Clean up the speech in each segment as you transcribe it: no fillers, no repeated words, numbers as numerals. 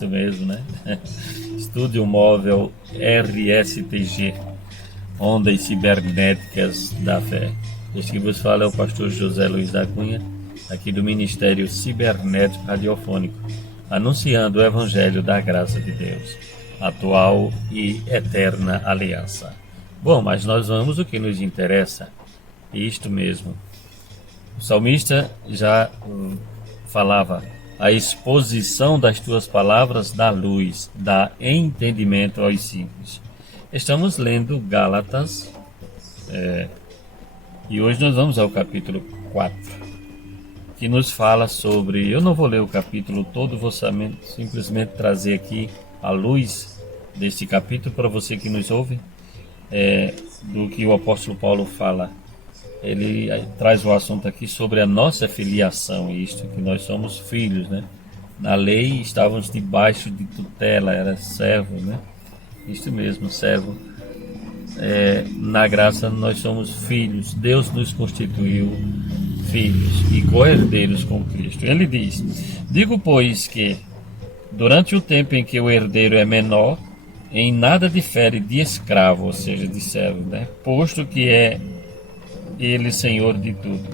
Isso mesmo, né? Estúdio Móvel RSTG, Ondas Cibernéticas da Fé. Este que vos fala é o pastor José Luiz da Cunha, aqui do Ministério Cibernético Radiofônico, anunciando o Evangelho da Graça de Deus, atual e eterna aliança. Bom, mas nós vamos o que nos interessa, isto mesmo. O salmista já falava: a exposição das tuas palavras dá luz, dá entendimento aos simples. Estamos lendo Gálatas, e hoje nós vamos ao capítulo 4, que nos fala sobre... Eu não vou ler o capítulo todo, vou simplesmente trazer aqui a luz deste capítulo para você que nos ouve, do que o apóstolo Paulo fala. Ele traz o assunto aqui sobre a nossa filiação, isto, que nós somos filhos, né? Na lei estávamos debaixo de tutela, era servo, né? Isto mesmo, servo. Na graça nós somos filhos, Deus nos constituiu filhos e co-herdeiros com Cristo. Ele diz: digo, pois, que durante o tempo em que o herdeiro é menor, em nada difere de escravo, ou seja, de servo, né? Posto que é ele senhor de tudo,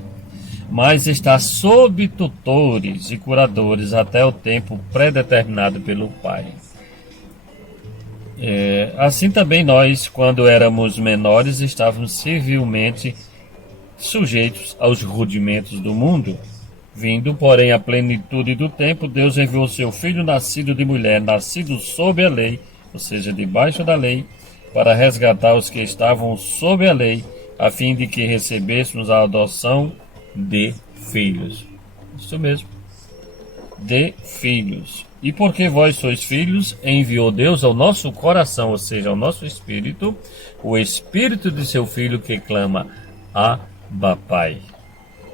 mas está sob tutores e curadores até o tempo predeterminado pelo Pai. Assim também nós, quando éramos menores, estávamos servilmente sujeitos aos rudimentos do mundo. Vindo, porém, à plenitude do tempo, Deus enviou seu Filho, nascido de mulher, nascido sob a lei, ou seja, debaixo da lei, para resgatar os que estavam sob a lei, a fim de que recebêssemos a adoção de filhos. Isso mesmo, de filhos. E porque vós sois filhos, enviou Deus ao nosso coração, ou seja, ao nosso espírito, o espírito de seu Filho que clama: Abba, Pai.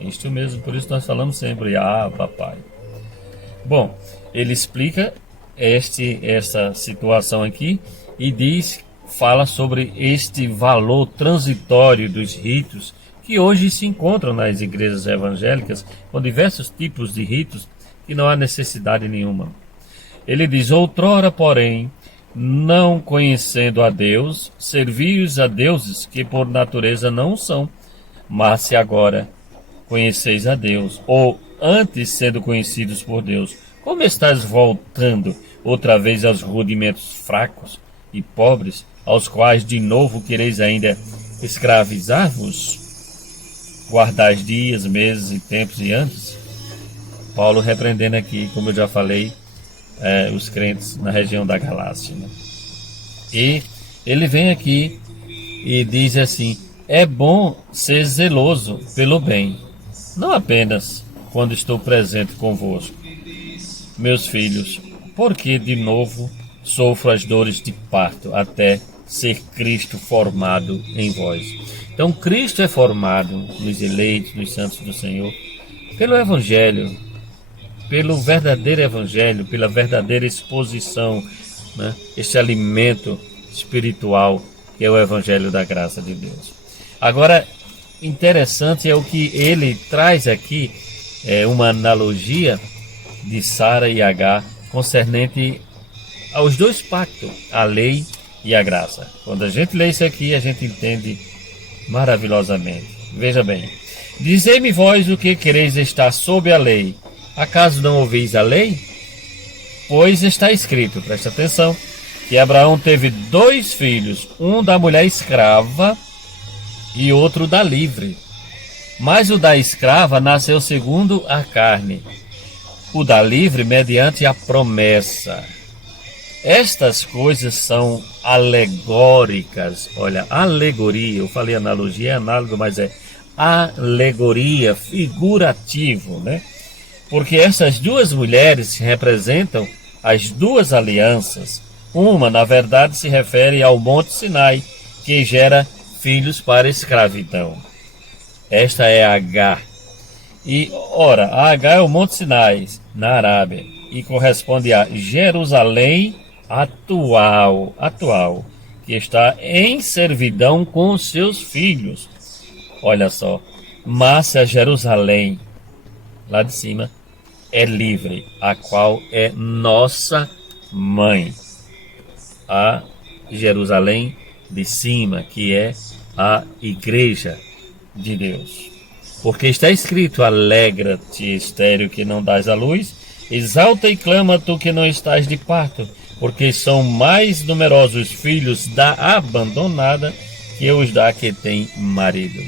Isto mesmo, por isso nós falamos sempre Abba, Pai. Bom, ele explica esta situação aqui e fala sobre este valor transitório dos ritos que hoje se encontram nas igrejas evangélicas, com diversos tipos de ritos que não há necessidade nenhuma. Ele diz: outrora, porém, não conhecendo a Deus, servi-os a deuses que por natureza não são. Mas se agora conheceis a Deus, ou antes sendo conhecidos por Deus, como estáis voltando outra vez aos rudimentos fracos e pobres, aos quais de novo quereis ainda escravizar-vos? Guardais dias, meses e tempos e anos? Paulo repreendendo aqui, como eu já falei, os crentes na região da Galácia, né? E ele vem aqui e diz assim: é bom ser zeloso pelo bem, não apenas quando estou presente convosco, meus filhos, porque de novo sofro as dores de parto, até ser Cristo formado em vós. Então Cristo é formado nos eleitos, nos santos do Senhor, pelo Evangelho, pelo verdadeiro Evangelho, pela verdadeira exposição, né? Este alimento espiritual que é o Evangelho da graça de Deus. Agora, interessante é o que ele traz aqui, uma analogia de Sara e Agar concernente aos dois pactos, a lei e a graça. Quando a gente lê isso aqui, a gente entende maravilhosamente. Veja bem: dizei-me vós o que quereis estar sob a lei. Acaso não ouvis a lei? Pois está escrito, presta atenção, que Abraão teve 2 filhos, um da mulher escrava e outro da livre. Mas o da escrava nasceu segundo a carne, o da livre mediante a promessa. Estas coisas são alegóricas. Olha, alegoria, eu falei analogia, é análogo, mas é alegoria, figurativo, né? Porque essas 2 mulheres representam as 2 alianças. Uma, na verdade, se refere ao Monte Sinai, que gera filhos para a escravidão. Esta é Agar. E, ora, a Agar é o Monte Sinai, na Arábia, e corresponde a Jerusalém atual, que está em servidão com os seus filhos. Olha só, mas a Jerusalém, lá de cima, é livre, a qual é nossa mãe, a Jerusalém de cima, que é a igreja de Deus. Porque está escrito: alegra-te, estéril, que não dás à luz, exalta e clama, tu que não estás de parto, porque são mais numerosos os filhos da abandonada que os da que tem marido.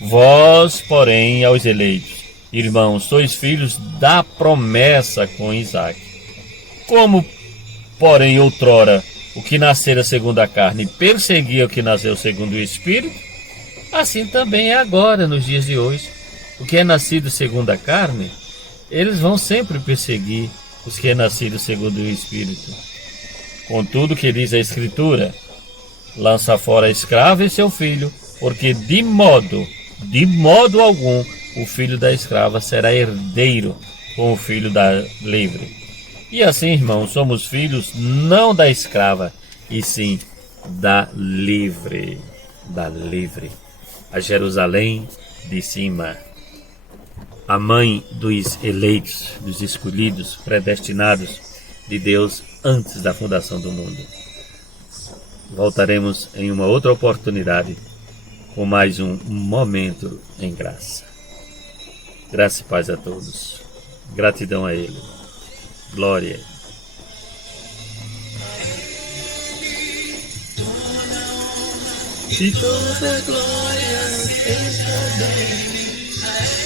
Vós, porém, aos eleitos, irmãos, sois filhos da promessa com Isaque. Como, porém, outrora, o que nascera segundo a carne perseguia o que nasceu segundo o Espírito, assim também é agora, nos dias de hoje. O que é nascido segundo a carne, eles vão sempre perseguir os que é nascido segundo o Espírito. Contudo, que diz a Escritura: lança fora a escrava e seu filho, porque de modo algum, o filho da escrava será herdeiro com o filho da livre. E assim, irmãos, somos filhos não da escrava, e sim da livre. Da livre. A Jerusalém de cima. A mãe dos eleitos, dos escolhidos, predestinados de Deus antes da fundação do mundo. Voltaremos em uma outra oportunidade com mais um momento em graça. Graça e paz a todos. Gratidão a Ele. Glória. E toda glória seja bem a Ele.